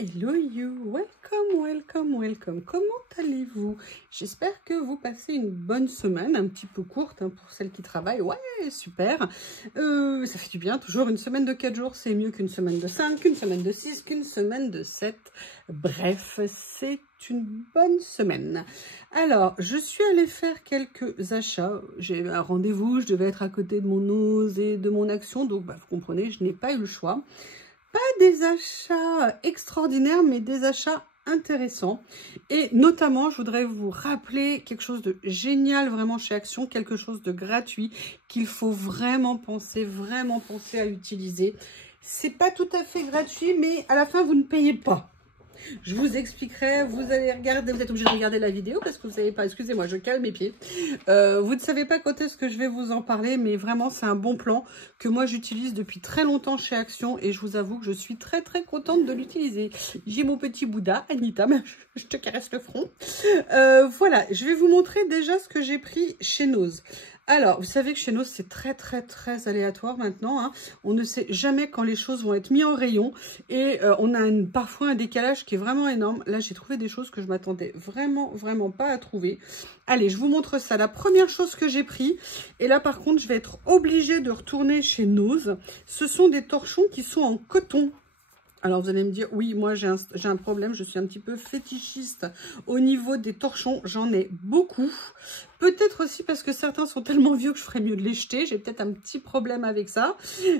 Hello you, welcome, welcome, welcome. Comment allez-vous? J'espère que vous passez une bonne semaine, un petit peu courte hein, pour celles qui travaillent. Ouais, super. Ça fait du bien, toujours une semaine de 4 jours, c'est mieux qu'une semaine de 5, qu'une semaine de 6, qu'une semaine de 7. Bref, c'est une bonne semaine. Alors, je suis allée faire quelques achats. J'ai un rendez-vous, je devais être à côté de mon ose et de mon action, donc vous comprenez, je n'ai pas eu le choix. Pas des achats extraordinaires, mais des achats intéressants. Et notamment, je voudrais vous rappeler quelque chose de génial vraiment chez Action, quelque chose de gratuit qu'il faut vraiment penser à utiliser. C'est pas tout à fait gratuit, mais à la fin, vous ne payez pas. Je vous expliquerai, vous allez regarder, vous êtes obligé de regarder la vidéo parce que vous savez pas, excusez-moi, je cale mes pieds. Vous ne savez pas quand est-ce que je vais vous en parler, mais vraiment c'est un bon plan que moi j'utilise depuis très longtemps chez Action et je vous avoue que je suis très contente de l'utiliser. J'ai mon petit Bouddha, Anita, je te caresse le front. Voilà, je vais vous montrer déjà ce que j'ai pris chez Nose. Alors, vous savez que chez nous, c'est très aléatoire maintenant. Hein. On ne sait jamais quand les choses vont être mises en rayon. Et on a parfois un décalage qui est vraiment énorme. Là, j'ai trouvé des choses que je m'attendais vraiment pas à trouver. Allez, je vous montre ça. La première chose que j'ai pris, et là, par contre, je vais être obligée de retourner chez Nose. Ce sont des torchons qui sont en coton. Alors, vous allez me dire, oui, moi, j'ai un problème. Je suis un petit peu fétichiste au niveau des torchons. J'en ai beaucoup. Peut-être aussi parce que certains sont tellement vieux que je ferais mieux de les jeter. J'ai peut-être un petit problème avec ça.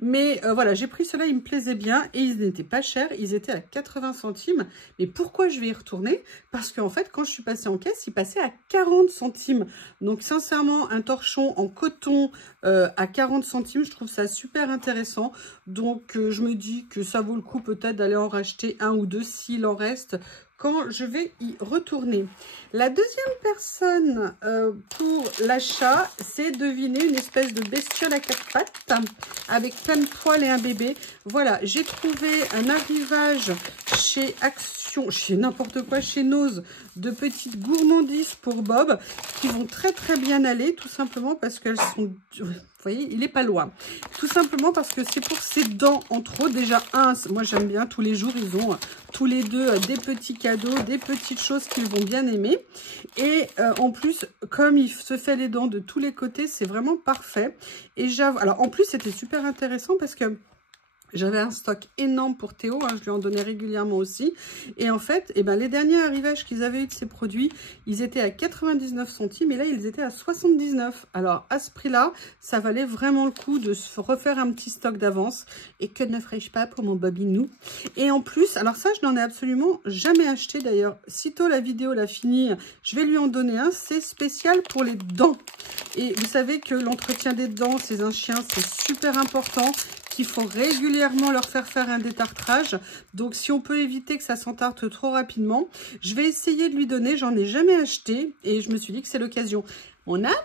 Mais voilà, j'ai pris ceux-là, ils me plaisaient bien. Et ils n'étaient pas chers. Ils étaient à 80 centimes. Mais pourquoi je vais y retourner? Parce qu'en fait, quand je suis passée en caisse, ils passaient à 40 centimes. Donc, sincèrement, un torchon en coton à 40 centimes, je trouve ça super intéressant. Donc, je me dis que ça vaut le coup peut-être d'aller en racheter un ou deux s'il en reste quand je vais y retourner. La deuxième personne pour l'achat, c'est deviner une espèce de bestiole à 4 pattes avec plein de poils et un bébé. Voilà, j'ai trouvé un arrivage chez Action, chez n'importe quoi, chez Nose, de petites gourmandises pour Bob qui vont très bien aller, tout simplement parce qu'elles sont... Vous voyez, il n'est pas loin. Tout simplement parce que c'est pour ses dents, entre autres. Déjà, moi j'aime bien, tous les jours, ils ont tous les deux des petits cadeaux, des petites choses qu'ils vont bien aimer. Et en plus, comme il se fait les dents de tous les côtés, c'est vraiment parfait. Et j'avoue, alors en plus, c'était super intéressant parce que j'avais un stock énorme pour Théo, hein, je lui en donnais régulièrement aussi. Et en fait, les derniers arrivages qu'ils avaient eu de ces produits, ils étaient à 99 centimes et là, ils étaient à 79. Alors, à ce prix-là, ça valait vraiment le coup de se refaire un petit stock d'avance. Et que ne ferais-je pas pour mon Bobinou? Et en plus, alors ça, je n'en ai absolument jamais acheté d'ailleurs. Sitôt la vidéo l'a fini, je vais lui en donner un. C'est spécial pour les dents. Et vous savez que l'entretien des dents, c'est un chien, c'est super important. Qu'il faut régulièrement leur faire un détartrage. Donc, si on peut éviter que ça s'entarte trop rapidement, je vais essayer de lui donner. J'en ai jamais acheté et je me suis dit que c'est l'occasion. Mon amour,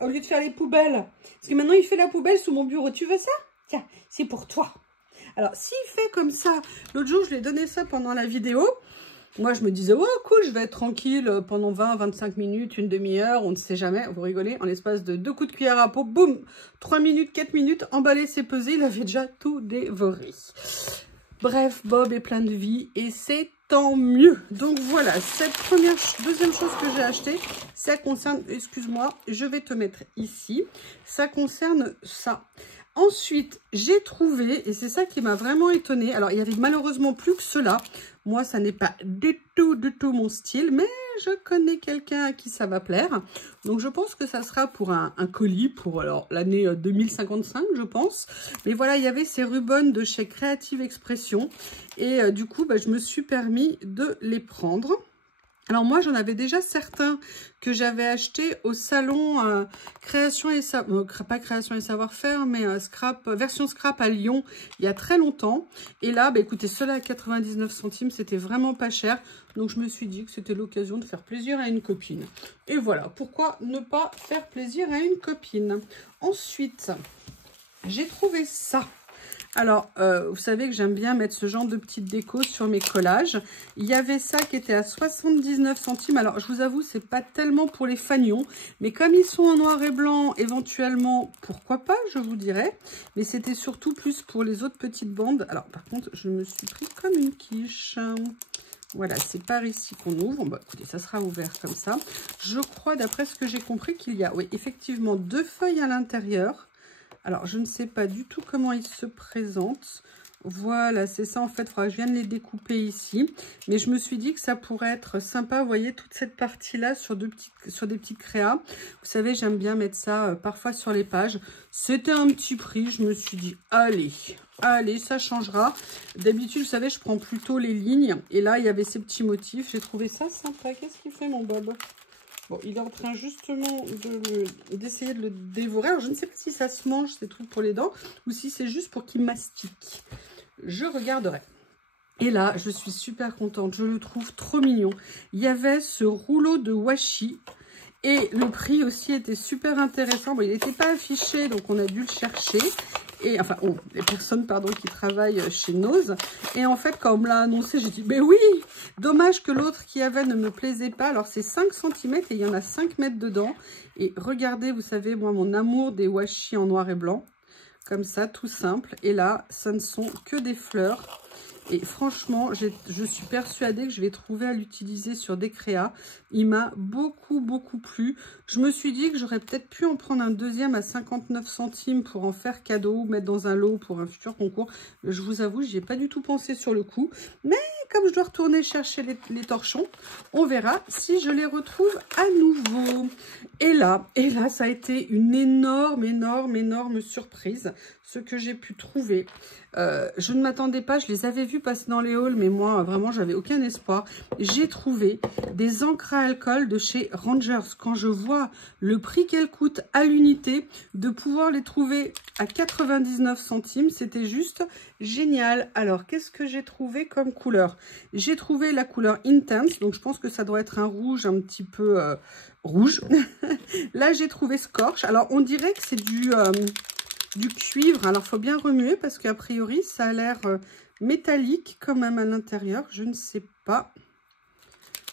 au lieu de faire les poubelles, parce que maintenant, il fait la poubelle sous mon bureau. Tu veux ça? Tiens, c'est pour toi. Alors, s'il fait comme ça, l'autre jour, je lui ai donné ça pendant la vidéo. Moi, je me disais, oh, cool, je vais être tranquille pendant 20-25 minutes, une demi-heure, on ne sait jamais, vous rigolez, en l'espace de 2 coups de cuillère à peau, boum, 3 minutes, 4 minutes, emballé, c'est pesé, il avait déjà tout dévoré. Bref, Bob est plein de vie et c'est tant mieux. Donc voilà, cette deuxième chose que j'ai achetée, ça concerne, excuse-moi, je vais te mettre ici, ça concerne ça. Ensuite, j'ai trouvé, et c'est ça qui m'a vraiment étonnée, alors il y avait malheureusement plus que cela. Moi, ça n'est pas du tout mon style, mais je connais quelqu'un à qui ça va plaire. Donc, je pense que ça sera pour un colis pour l'année 2055, je pense. Mais voilà, il y avait ces rubans de chez Creative Expression. Et du coup, je me suis permis de les prendre. Alors moi, j'en avais déjà certains que j'avais achetés au salon Création et pas Création et Savoir-faire, mais version scrap à Lyon, il y a très longtemps. Et là, écoutez, ceux-là à 99 centimes, c'était vraiment pas cher. Donc je me suis dit que c'était l'occasion de faire plaisir à une copine. Et voilà, pourquoi ne pas faire plaisir à une copine? Ensuite, j'ai trouvé ça. Alors, vous savez que j'aime bien mettre ce genre de petites décos sur mes collages. Il y avait ça qui était à 79 centimes. Alors, je vous avoue, c'est pas tellement pour les fanions. Mais comme ils sont en noir et blanc, éventuellement, pourquoi pas, je vous dirais. Mais c'était surtout plus pour les autres petites bandes. Alors, par contre, je me suis pris comme une quiche. Voilà, c'est par ici qu'on ouvre. Bon, écoutez, ça sera ouvert comme ça. Je crois, d'après ce que j'ai compris, qu'il y a, oui, effectivement, 2 feuilles à l'intérieur. Alors, je ne sais pas du tout comment ils se présentent. Voilà, c'est ça en fait. Il faudra que je vienne les découper ici. Mais je me suis dit que ça pourrait être sympa. Vous voyez, toute cette partie-là sur des petites créas. Vous savez, j'aime bien mettre ça parfois sur les pages. C'était un petit prix. Je me suis dit, allez, ça changera. D'habitude, vous savez, je prends plutôt les lignes. Et là, il y avait ces petits motifs. J'ai trouvé ça sympa. Qu'est-ce qu'il fait, mon Bob ? Bon, il est en train justement d'essayer de le dévorer. Alors, je ne sais pas si ça se mange, ces trucs pour les dents, ou si c'est juste pour qu'il mastique. Je regarderai. Et là, je suis super contente. Je le trouve trop mignon. Il y avait ce rouleau de washi. Et le prix aussi était super intéressant. Bon, il n'était pas affiché, donc on a dû le chercher. Et enfin, les personnes, pardon, qui travaillent chez Nose. Et en fait, quand on me l'a annoncé, j'ai dit, mais oui, dommage que l'autre qui avait ne me plaisait pas. Alors, c'est 5 cm et il y en a 5 mètres dedans. Et regardez, vous savez, moi, mon amour des washi en noir et blanc. Comme ça, tout simple. Et là, ça ne sont que des fleurs. Et franchement, je suis persuadée que je vais trouver à l'utiliser sur des créas. Il m'a beaucoup plu. Je me suis dit que j'aurais peut-être pu en prendre un deuxième à 59 centimes pour en faire cadeau ou mettre dans un lot pour un futur concours. Je vous avoue, j'y ai pas du tout pensé sur le coup. Mais comme je dois retourner chercher les torchons, on verra si je les retrouve à nouveau. Et là, ça a été une énorme surprise, ce que j'ai pu trouver. Je ne m'attendais pas, je les avais vus passer dans les hauls, mais moi, vraiment, j'avais aucun espoir. J'ai trouvé des encres à alcool de chez Rangers. Quand je vois le prix qu'elles coûtent à l'unité, de pouvoir les trouver à 99 centimes, c'était juste génial. Alors, qu'est-ce que j'ai trouvé comme couleur? J'ai trouvé la couleur Intense, donc je pense que ça doit être un rouge un petit peu rouge. Là, j'ai trouvé Scorch. Alors, on dirait que c'est du cuivre. Alors, il faut bien remuer parce qu'a priori, ça a l'air métallique quand même à l'intérieur. Je ne sais pas.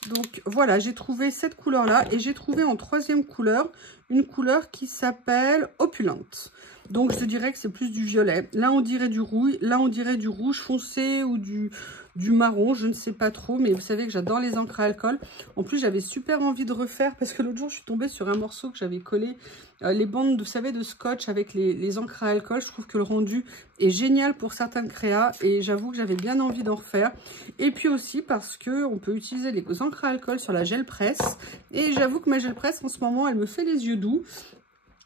Donc, voilà, j'ai trouvé cette couleur-là. Et j'ai trouvé en troisième couleur, une couleur qui s'appelle Opulente. Donc, je dirais que c'est plus du violet. Là, on dirait du rouille. Là, on dirait du rouge foncé ou du marron. Je ne sais pas trop. Mais vous savez que j'adore les encres à alcool. En plus, j'avais super envie de refaire parce que l'autre jour, je suis tombée sur un morceau que j'avais collé. Les bandes, vous savez, de scotch avec les encres à alcool. Je trouve que le rendu est génial pour certaines créas. Et j'avoue que j'avais bien envie d'en refaire. Et puis aussi parce qu'on peut utiliser les encres à alcool sur la gel presse. Et j'avoue que ma gel presse, en ce moment, elle me fait les yeux doux.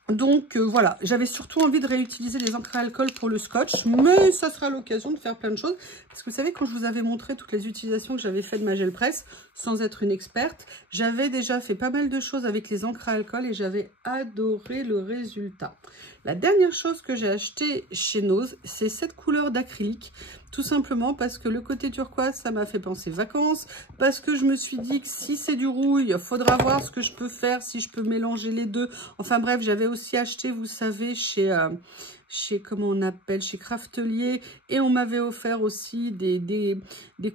Donc voilà, j'avais surtout envie de réutiliser les encres à alcool pour le scotch, mais ça sera l'occasion de faire plein de choses. Parce que vous savez, quand je vous avais montré toutes les utilisations que j'avais faites de ma gel presse, sans être une experte, j'avais déjà fait pas mal de choses avec les encres à alcool et j'avais adoré le résultat. La dernière chose que j'ai acheté chez Nose, c'est cette couleur d'acrylique. Tout simplement parce que le côté turquoise, ça m'a fait penser vacances. Parce que je me suis dit que si c'est du rouille, il faudra voir ce que je peux faire, si je peux mélanger les deux. Enfin bref, j'avais aussi acheté, vous savez, chez comment on appelle, chez Craftelier. Et on m'avait offert aussi des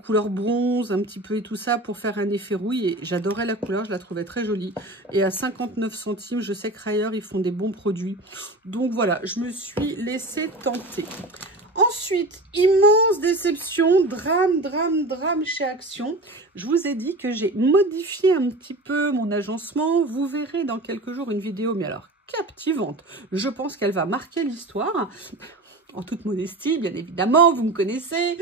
couleurs bronze, un petit peu et tout ça, pour faire un effet rouille. Et j'adorais la couleur, je la trouvais très jolie. Et à 59 centimes, je sais que Rayer, ils font des bons produits. Donc voilà, je me suis laissée tenter. Ensuite, immense déception, drame chez Action. Je vous ai dit que j'ai modifié un petit peu mon agencement. Vous verrez dans quelques jours une vidéo, mais alors captivante. Je pense qu'elle va marquer l'histoire. En toute modestie, bien évidemment, vous me connaissez.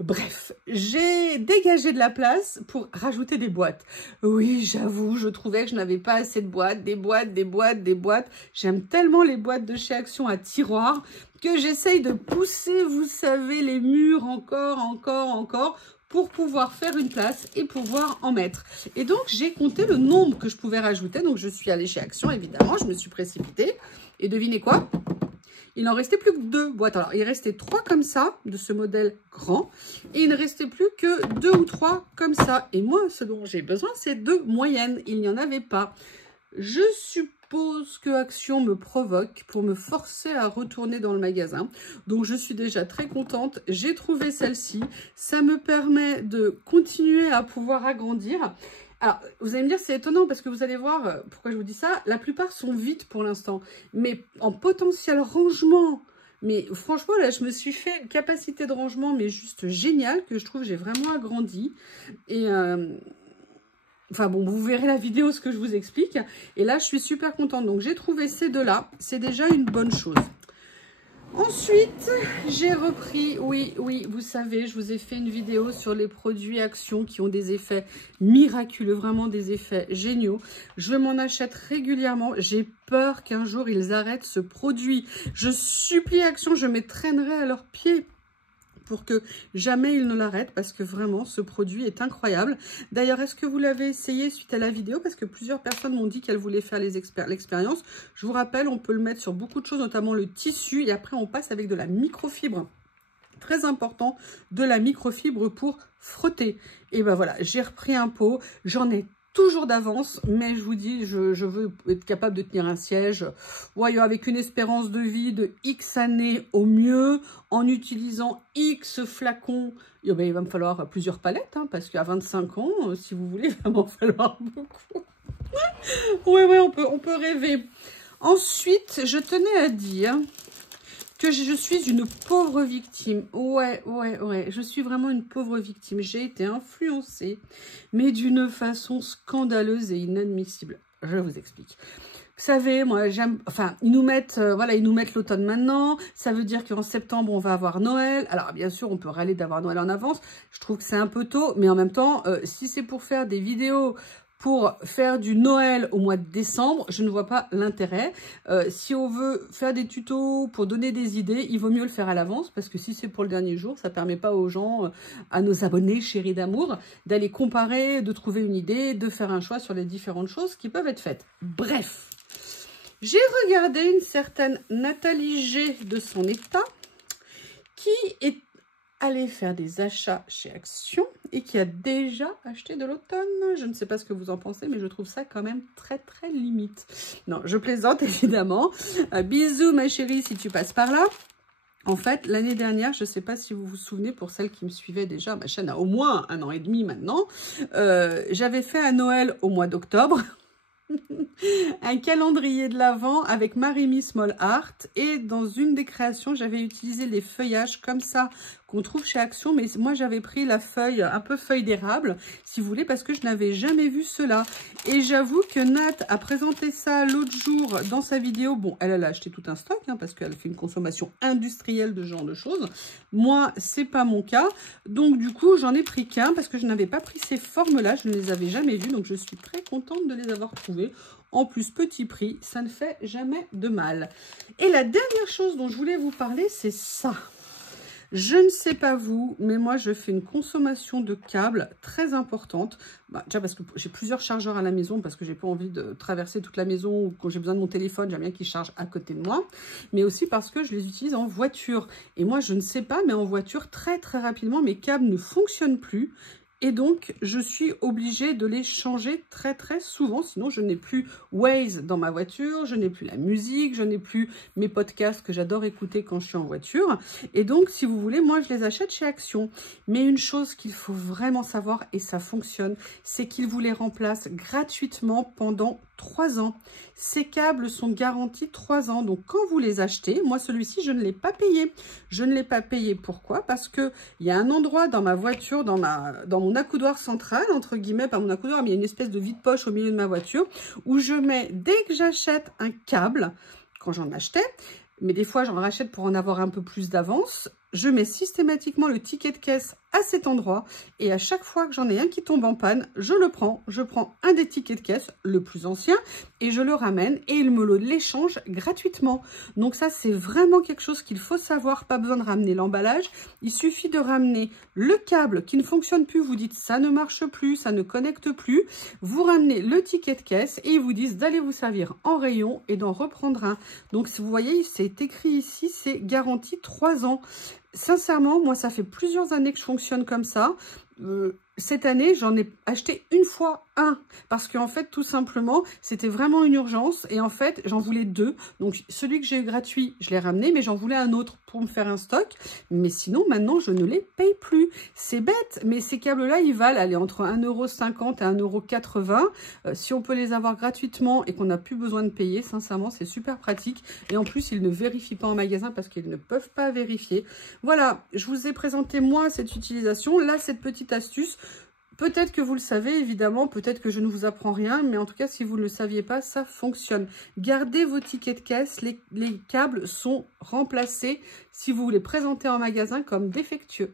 Bref, j'ai dégagé de la place pour rajouter des boîtes. Oui, j'avoue, je trouvais que je n'avais pas assez de boîtes, des boîtes. J'aime tellement les boîtes de chez Action à tiroir que j'essaye de pousser, vous savez, les murs encore, pour pouvoir faire une place et pouvoir en mettre. Et donc, j'ai compté le nombre que je pouvais rajouter. Donc, je suis allée chez Action, évidemment, je me suis précipitée. Et devinez quoi ? Il n'en restait plus que 2 boîtes. Alors, il restait 3 comme ça, de ce modèle grand. Et il ne restait plus que 2 ou 3 comme ça. Et moi, ce dont j'ai besoin, c'est 2 moyennes. Il n'y en avait pas. Je suppose suppose que Action me provoque pour me forcer à retourner dans le magasin. Donc je suis déjà très contente. J'ai trouvé celle-ci. Ça me permet de continuer à pouvoir agrandir. Alors, vous allez me dire, c'est étonnant parce que vous allez voir, pourquoi je vous dis ça, la plupart sont vides pour l'instant. Mais en potentiel rangement, mais franchement, là, je me suis fait une capacité de rangement, mais juste géniale, que je trouve j'ai vraiment agrandi. Et... enfin bon, vous verrez la vidéo, ce que je vous explique. Et là, je suis super contente. Donc, j'ai trouvé ces deux-là. C'est déjà une bonne chose. Ensuite, j'ai repris, oui, vous savez, je vous ai fait une vidéo sur les produits Action qui ont des effets miraculeux, vraiment des effets géniaux. Je m'en achète régulièrement. J'ai peur qu'un jour, ils arrêtent ce produit. Je supplie Action, je me traînerai à leurs pieds pour que jamais ils ne l'arrêtent, parce que vraiment, ce produit est incroyable. D'ailleurs, est-ce que vous l'avez essayé suite à la vidéo? Parce que plusieurs personnes m'ont dit qu'elles voulaient faire l'expérience. Je vous rappelle, on peut le mettre sur beaucoup de choses, notamment le tissu, et après, on passe avec de la microfibre. Très important, de la microfibre pour frotter. Et ben voilà, j'ai repris un pot, j'en ai toujours d'avance, mais je vous dis, je veux être capable de tenir un siège, ouais, avec une espérance de vie de X années au mieux, en utilisant X flacons. Et ben, il va me falloir plusieurs palettes, hein, parce qu'à 25 ans, si vous voulez, il va m'en falloir beaucoup. Ouais, on peut rêver. Ensuite, je tenais à dire que je suis une pauvre victime. Ouais, je suis vraiment une pauvre victime. J'ai été influencée, mais d'une façon scandaleuse et inadmissible. Je vous explique. Vous savez, moi, j'aime... Enfin, ils nous mettent voilà, ils nous mettent l'automne maintenant. Ça veut dire qu'en septembre, on va avoir Noël. Alors, bien sûr, on peut râler d'avoir Noël en avance. Je trouve que c'est un peu tôt, mais en même temps, si c'est pour faire des vidéos pour faire du Noël au mois de décembre, je ne vois pas l'intérêt. Si on veut faire des tutos pour donner des idées, il vaut mieux le faire à l'avance, parce que si c'est pour le dernier jour, ça ne permet pas aux gens, à nos abonnés chéris d'amour, d'aller comparer, de trouver une idée, de faire un choix sur les différentes choses qui peuvent être faites. Bref, j'ai regardé une certaine Nathalie G de son état, qui est allée faire des achats chez Action et qui a déjà acheté de l'automne. Je ne sais pas ce que vous en pensez, mais je trouve ça quand même très limite. Non, je plaisante évidemment. Bisous ma chérie si tu passes par là. En fait, l'année dernière, je ne sais pas si vous vous souvenez, pour celles qui me suivaient déjà, ma chaîne a au moins 1 an et demi maintenant, j'avais fait un Noël au mois d'octobre. Un calendrier de l'Avent avec Marimi Small Art, et dans une des créations j'avais utilisé les feuillages comme ça qu'on trouve chez Action, mais moi j'avais pris la feuille un peu feuille d'érable si vous voulez, parce que je n'avais jamais vu cela. Et j'avoue que Nat a présenté ça l'autre jour dans sa vidéo. Bon, elle a acheté tout un stock, hein, parce qu'elle fait une consommation industrielle de ce genre de choses. Moi c'est pas mon cas, donc du coup j'en ai pris qu'un parce que je n'avais pas pris ces formes là, je ne les avais jamais vues, donc je suis très contente de les avoir trouvées. En plus, petit prix, ça ne fait jamais de mal. Et la dernière chose dont je voulais vous parler, c'est ça. Je ne sais pas vous, mais moi, je fais une consommation de câbles très importante. Déjà parce que j'ai plusieurs chargeurs à la maison, parce que j'ai pas envie de traverser toute la maison, ou quand j'ai besoin de mon téléphone, j'aime bien qu'il charge à côté de moi. Mais aussi parce que je les utilise en voiture. Et moi, je ne sais pas, mais en voiture, très rapidement, mes câbles ne fonctionnent plus. Et donc, je suis obligée de les changer très souvent. Sinon, je n'ai plus Waze dans ma voiture, je n'ai plus la musique, je n'ai plus mes podcasts que j'adore écouter quand je suis en voiture. Et donc, si vous voulez, moi, je les achète chez Action. Mais une chose qu'il faut vraiment savoir, et ça fonctionne, c'est qu'ils vous les remplacent gratuitement pendant 3 ans. Ces câbles sont garantis 3 ans. Donc, quand vous les achetez, moi, celui-ci, je ne l'ai pas payé. Je ne l'ai pas payé. Pourquoi? Parce qu'il y a un endroit dans ma voiture, dans mon accoudoir central, entre guillemets, pas mon accoudoir, mais il y a une espèce de vide-poche au milieu de ma voiture, où je mets, dès que j'achète un câble, quand j'en achetais, mais des fois, j'en rachète pour en avoir un peu plus d'avance, je mets systématiquement le ticket de caisse à cet endroit, et à chaque fois que j'en ai un qui tombe en panne, je le prends. Je prends un des tickets de caisse, le plus ancien, et je le ramène, et il me l'échange gratuitement. Donc ça, c'est vraiment quelque chose qu'il faut savoir. Pas besoin de ramener l'emballage, il suffit de ramener le câble qui ne fonctionne plus. Vous dites ça ne marche plus, ça ne connecte plus, vous ramenez le ticket de caisse, et ils vous disent d'aller vous servir en rayon et d'en reprendre un. Donc vous voyez, c'est écrit ici, c'est garanti 3 ans. Sincèrement, moi, ça fait plusieurs années que je fonctionne comme ça. Cette année, j'en ai acheté une fois un, parce qu'en fait, tout simplement, c'était vraiment une urgence, et en fait, j'en voulais 2. Donc, celui que j'ai eu gratuit, je l'ai ramené, mais j'en voulais un autre pour me faire un stock. Mais sinon, maintenant, je ne les paye plus. C'est bête, mais ces câbles-là, ils valent aller entre 1,50 € et 1,80 €. Si on peut les avoir gratuitement et qu'on n'a plus besoin de payer, sincèrement, c'est super pratique. Et en plus, ils ne vérifient pas en magasin parce qu'ils ne peuvent pas vérifier. Voilà, je vous ai présenté, moi, cette utilisation. Là, cette petite astuce. Peut-être que vous le savez, évidemment, peut-être que je ne vous apprends rien, mais en tout cas, si vous ne le saviez pas, ça fonctionne. Gardez vos tickets de caisse, les câbles sont remplacés si vous les présentez en magasin comme défectueux.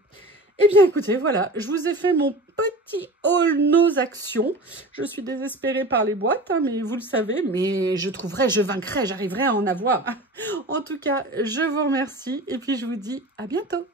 Eh bien, écoutez, voilà, je vous ai fait mon petit haul nos actions. Je suis désespérée par les boîtes, hein, mais vous le savez, mais je trouverai, je vaincrai, j'arriverai à en avoir. En tout cas, je vous remercie et puis je vous dis à bientôt.